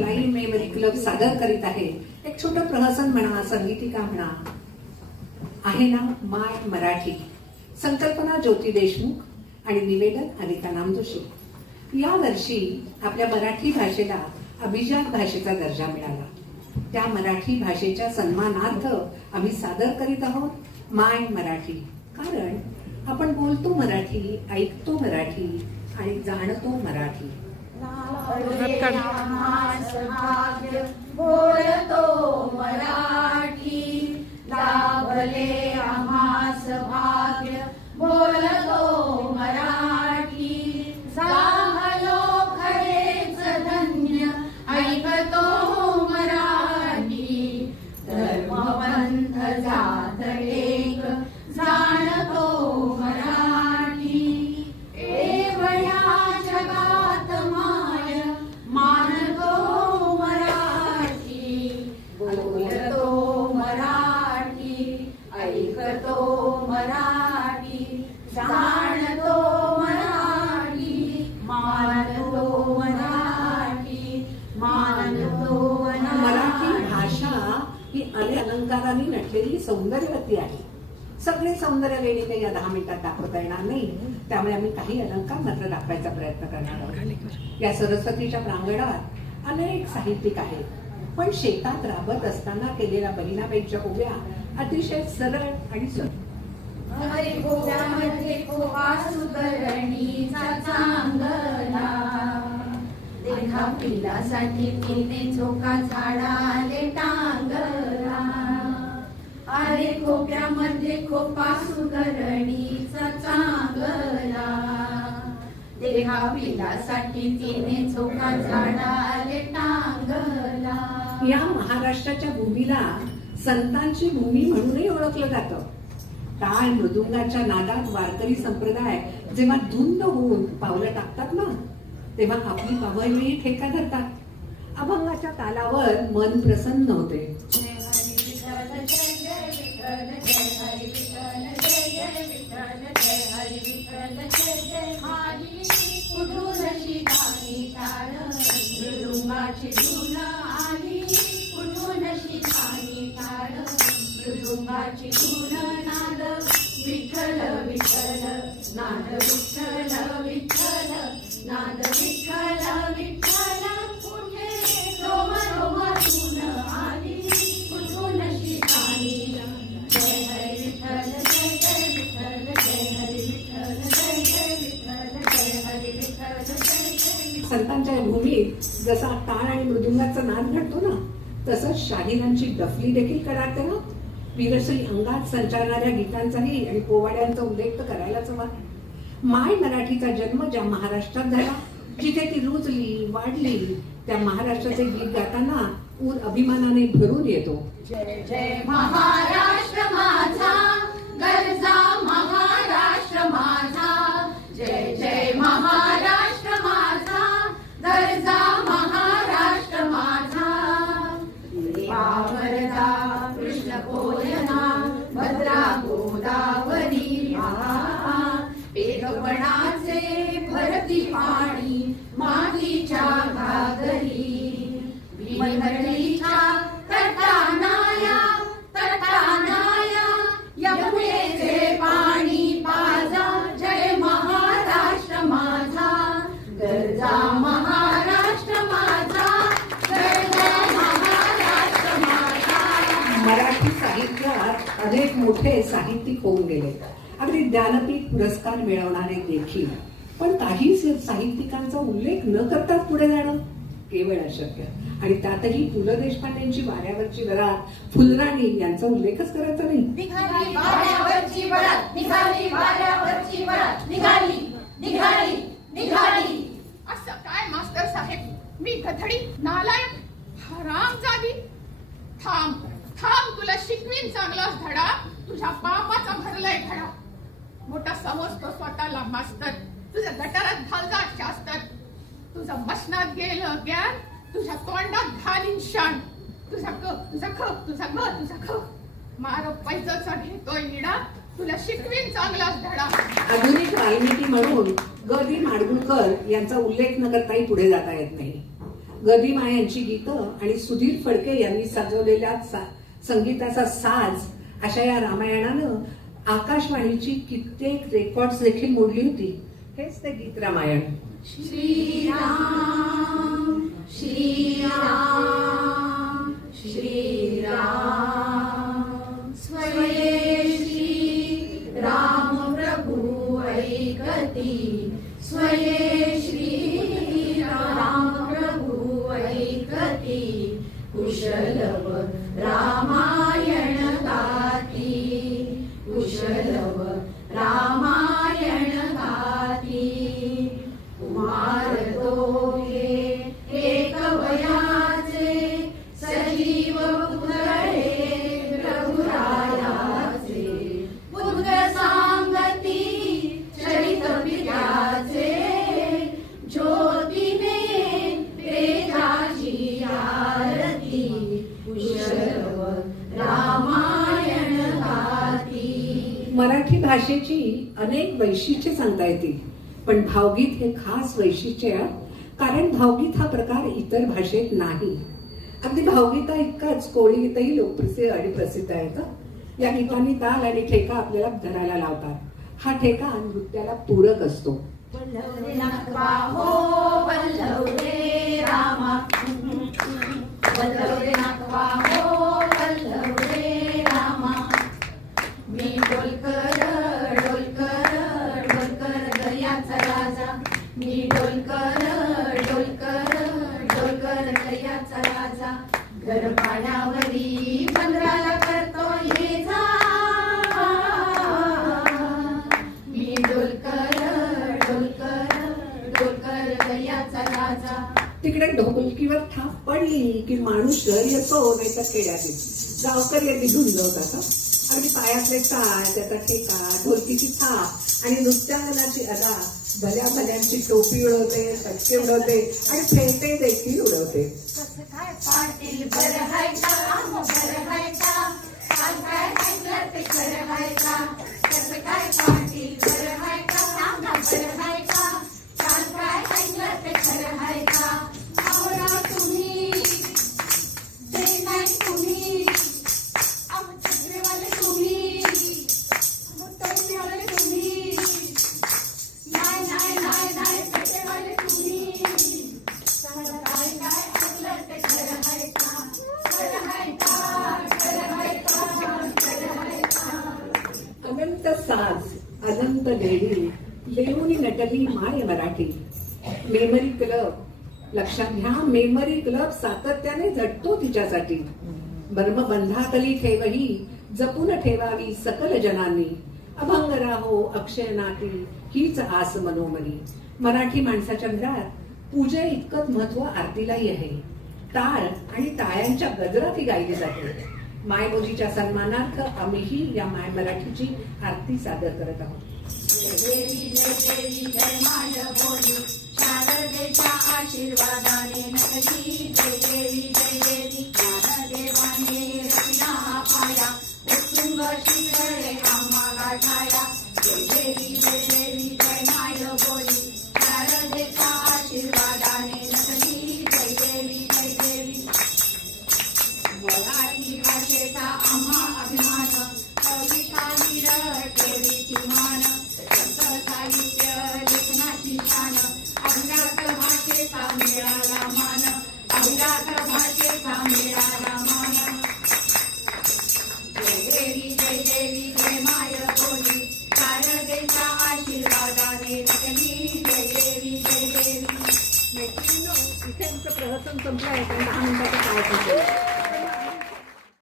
Line memory club सादर करीत आहे. एक छोटं प्रहसन म्हणा संगीतिका म्हणा. आहे ना माय मराठी. संकल्पना ज्योती देशमुख आणि निवेदन अनिता नामजोशी. या वर्षी आपल्या मराठी भाषेला अभिजात भाषेचा दर्जा मिळाला. त्या मराठी भाषेच्या सन्मानार्थ आम्ही सादर करीत आहोत माय मराठी. कारण आपण बोलतो मराठी ऐकतो मराठी आणि जाणतो मराठी. बोलतो मराठी. लाभले आम्हास भाग्य. बोलतो मराठी. झालो खरेच धन्य. ऐकतो मराठी. धर्मपंथ जातले. ऐकतो मराठी जाणतो मराठी मानतो मराठी मानतो मराठी. भाषा ही अनेक अलंकारांनी नटलेली सौंदर्यवती आहे. सगळे सौंदर्य लेणी काही या दहा मिनिटात दाखवता येणार नाही. त्यामुळे आम्ही काही अलंकार मात्र दाखवायचा प्रयत्न करणार आहोत. या सरस्वतीच्या प्रांगणात अनेक साहित्यिक आहेत. पण शेतात राबत असताना केलेल्या बहिणाबाईच्या उभ्या अतिशय सरळ आणि गोव्यामध्ये सुधरणीचा चांगला देखा पिलासाठी तिने झोका झाडाले टांगला अरे खोप्यामध्ये खोपा सुधरणीचा चांगला देखा पिलासाठी तिने झोका झाडाले टांगला या महाराष्ट्राच्या भूमीला संतांची भूमी म्हणूनही ओळखलं जातं टाळ मृदुंगाच्या नादात वारकरी संप्रदाय जेव्हा धुंद होऊन पावलं टाकतात ना तेव्हा आपली पावलही ठेका धरतात अभंगाच्या तालावर मन प्रसन्न होते जय मृदुंगाची गुण नाद विठ्ठल विठ्ठल नाद विठ्ठल विठ्ठल नाद विठ्ठल विठ्ठल. कुठे रोम रोम गुण आली कुठून शिकाली. जय हरी विठ्ठल जय जय विठ्ठल जय हरी विठ्ठल जय जय विठ्ठल जय हरी विठ्ठल जय जय संतांच्या भूमीत जसा टाळ आणि मृदुंगाचा नाद घडतो ना तसंच शाहिरांची डफली देखील कडाडते ना वीरश्री अंगात संचारणाऱ्या गीतांचाही आणि पोवाड्यांचा उल्लेख तर करायलाच हवा. माय मराठीचा जन्म ज्या महाराष्ट्रात झाला जिथे ती रुजली वाढली त्या महाराष्ट्राचे गीत गाताना ऊर अभिमानाने भरून येतो. जय जय महाराष्ट्र माझा गरजा महाराष्ट्र माझा. जय मराठी साहित्यात अनेक मोठे साहित्यिक होऊन गेले. अगदी ज्ञानपीठ पुरस्कार मिळवणारे देखील पण काही साहित्यिकांचा उल्लेख न करताच पुढे जाणं केवळ अशक्य. आणि त्यातही पु ल देशपांडेंची वाऱ्यावरची घरात फुलराणी यांचा उल्लेखच करायचा नाही. निघाली वाऱ्यावरची वरात निघाली वाऱ्यावरची वरात. निघाली निघाली निघाली. असं काय मास्तर साहेब? मी गधडी नालायक? हराम जागी? थांब. थांब तुला शिकवीन चांगलाच धडा. तुझ्या बापाचा भरलाय धडा. मोठा समजतो स्वतःला मास्तर. तुझ्या गटारात घालजा शास्त्र. तुझं मशनात गेलं ज्ञान तुझ्या तोंडात घालीन शान. तुझा क तुझा ख तुझा ग तुझा ख. मार पैजाचा घेतोय निडा. तुला शिकवीन चांगलाच धडा. आधुनिक राजनीती म्हणून ग दी माडगुळकर यांचा उल्लेख न करताही पुढे जाता येत नाही. गदिमा यांची गीतं आणि सुधीर फडके यांनी सजवलेल्या सा- संगीताचा साज अशा या रामायणानं आकाशवाणीची कित्येक रेकॉर्ड्स देखील मोडली होती. हेच ते गीत रामायण. श्रीराम श्रीराम श्रीराम स्वये श्री राम प्रभु ऐकती. स्वये श्री राम प्रभु ऐकती. कुशलव रामायण गाती. कुशलव रामायण गाती. कुमार दोघे एक वयाचे सजीव मराठी भाषेची अनेक वैशिष्ट्ये सांगता येतील. पण भावगीत हे खास वैशिष्ट्य आहे कारण भावगीत हा प्रकार इतर भाषेत नाही. अगदी भावगीता इतकाच कोळी गीतही लोकप्रिय आणि प्रसिद्ध आहे का? या गीतांनी ताल आणि ठेका आपल्याला धरायला लावतात. हा ठेका नृत्याला पूरक असतो. रामा. डोलकर डोलकर डोलकर दर्याचा राजा. मी डोलकर डोलकर डोलकर दर्याचा राजा. गरपाण्यावरी पंधराला करतो ये जा मी डोलकर डोलकर डोलकर दर्याचा राजा. तिकडे ढोलकीवर थाप पडली की माणूस घरी येतो नाही तर खेड्यात येतो. गावकरी अगदी धुंदवतात हं. अगदी पायातले टाळ त्याचा ठेका ढोलकीची थाप आणि नुसत्या मुलाची अदा भल्या भल्यांची टोपी उडवते पटके उडवते आणि फेटे देखील उडवते. काय अनंत साज अनंत लेडी लेवणी नटली माय मराठी. Memory club. लक्षात घ्या मेमरी क्लब सातत्याने झटतो तिच्यासाठी. बंधातली ठेवही जपून ठेवावी सकल जनांनी. अभंग राहो अक्षय नाती हीच आस मनोमनी. मराठी माणसाच्या घरात पूजे इतकंच महत्त्व आरतीलाही आहे. टाळ आणि टाळ्यांच्या गजरात ही गायली जाते. मायबोलीच्या सन्मानार्थ आम्हीही या माय मराठीची आरती सादर करत आहोत. आशीर्वादाने देवी मैत्रिणींनो, इथे आमचं प्रहसन संपलं आहे पण दहा मिनिटाचा कार्यक्रम सुरू आहे.